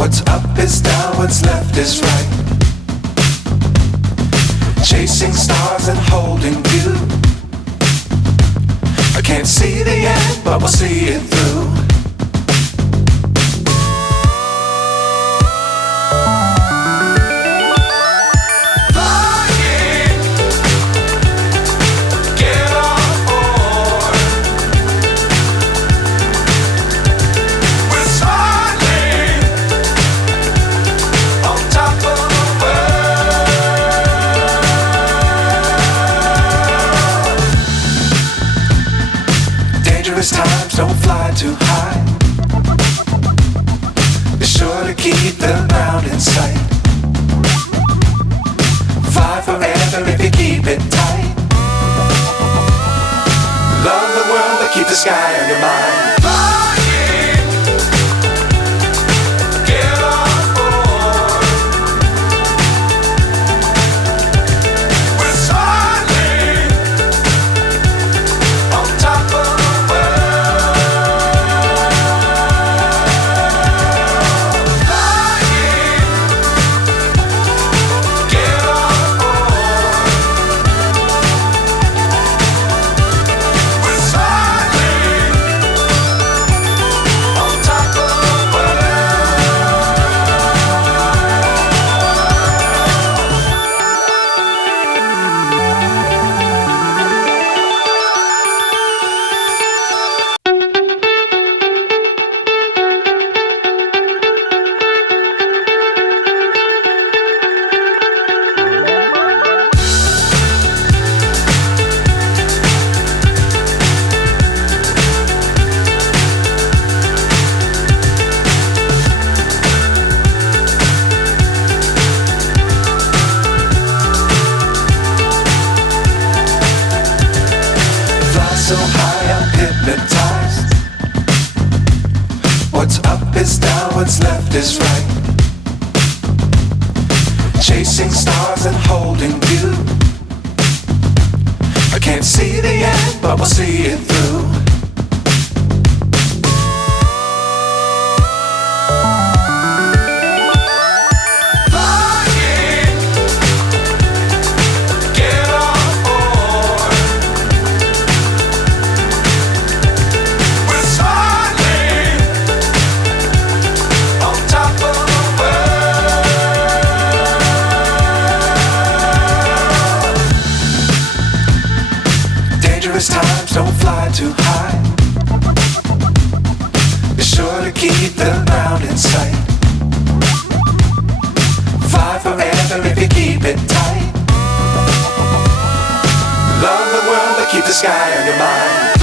What's up is down, what's left is right. Chasing stars and holding you. I can't see the end, but we'll see it through. Times don't fly too high. Be sure to keep the ground in sight. Fly forever if you keep it tight. Love the world but keep the sky on your mind. So high I'm hypnotized. What's up is down, what's left is right. Chasing stars and holding you. I can't see the end, but we'll see it through. Times don't fly too high. Be sure to keep the ground in sight. Fly forever if you keep it tight. Love the world but keep the sky on your mind.